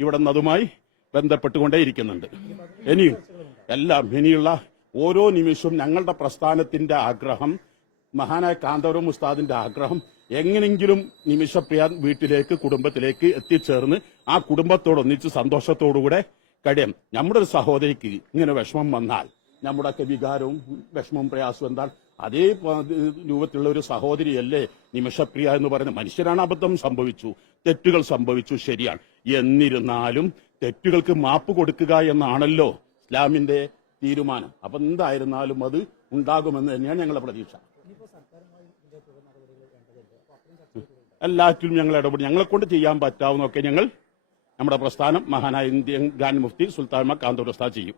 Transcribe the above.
ഇവിടെ നിന്നതുമായി ബന്ധപ്പെട്ടുകൊണ്ടേയിരിക്കുന്നുണ്ട്. ഇനിയുള്ള ഓരോ നിമിഷവും ഞങ്ങളുടെ പ്രസ്ഥാനത്തിന്റെ ആഗ്രഹം, മഹാനായ കാന്തപുരം ഉസ്താദിന്റെ ആഗ്രഹം, എങ്ങനെങ്കിലും നിമിഷപ്രിയ വീട്ടിലേക്ക്, കുടുംബത്തിലേക്ക് എത്തിച്ചേർന്ന് ആ കുടുംബത്തോടൊന്നിച്ച് സന്തോഷത്തോടുകൂടെ കഴിയാം. നമ്മുടെ ഒരു സഹോദരിക്ക് ഇങ്ങനെ വിഷമം വന്നാൽ നമ്മുടെയൊക്കെ വികാരവും വിഷമവും പ്രയാസവും എന്താൽ അതേ രൂപത്തിലുള്ള ഒരു സഹോദരിയല്ലേ നിമിഷപ്രിയ എന്ന് പറയുന്ന. മനുഷ്യരാണ്, അബദ്ധം സംഭവിച്ചു, തെറ്റുകൾ സംഭവിച്ചു, ശരിയാണ്. എന്നിരുന്നാലും തെറ്റുകൾക്ക് മാപ്പ് കൊടുക്കുക എന്നാണല്ലോ ഇസ്ലാമിന്റെ തീരുമാനം. അപ്പൊ എന്തായിരുന്നാലും അത് ഉണ്ടാകുമെന്ന് തന്നെയാണ് ഞങ്ങളുടെ പ്രതീക്ഷ. എല്ലാറ്റിലും ഞങ്ങൾ ഇടപെടും. ഞങ്ങളെ കൊണ്ട് ചെയ്യാൻ പറ്റാവുന്നതൊക്കെ ഞങ്ങൾ, നമ്മുടെ പ്രസ്ഥാനം, മഹാനായ ഇന്ത്യൻ ഗ്രാൻഡ് മുഫ്തി സുൽത്താൻ കാന്തപുരം ഉസ്താദ് ചെയ്യും.